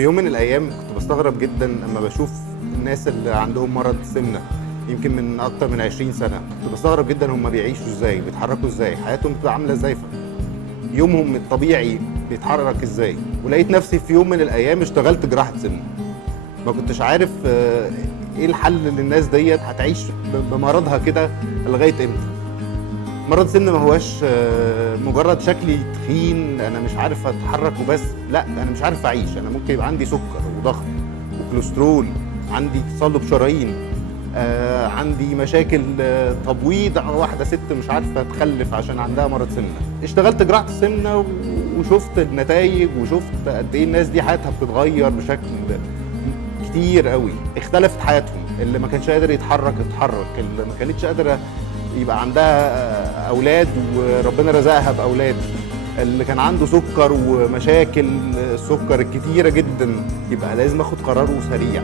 في يوم من الايام كنت بستغرب جدا لما بشوف الناس اللي عندهم مرض السمنه، يمكن من اكتر من 20 سنه. كنت بستغرب جدا هم بيعيشوا ازاي، بيتحركوا ازاي، حياتهم بتبقى عامله ازاي، يومهم الطبيعي بيتحرك ازاي. ولقيت نفسي في يوم من الايام اشتغلت جراحه سمنه. ما كنتش عارف ايه الحل للناس ديت هتعيش بمرضها كده لغايه امتى. مرض السمنه ما هواش مجرد شكلي تخين، انا مش عارف اتحرك وبس، لا انا مش عارف اعيش. انا ممكن يبقى عندي سكر وضغط وكوليسترول، عندي تصلب شرايين، عندي مشاكل تبويض، واحده ست مش عارفه تخلف عشان عندها مرض سمنه. اشتغلت جراحه السمنه وشفت النتائج، وشفت قد ايه الناس دي حياتها بتتغير بشكل كتير قوي. اختلفت حياتهم، اللي ما كانش قادر يتحرك اتحرك، اللي ما كانتش قادره يبقى عندها اولاد وربنا رزقها باولاد، اللي كان عنده سكر ومشاكل السكر الكتيره جدا يبقى لازم اخد قراره سريع.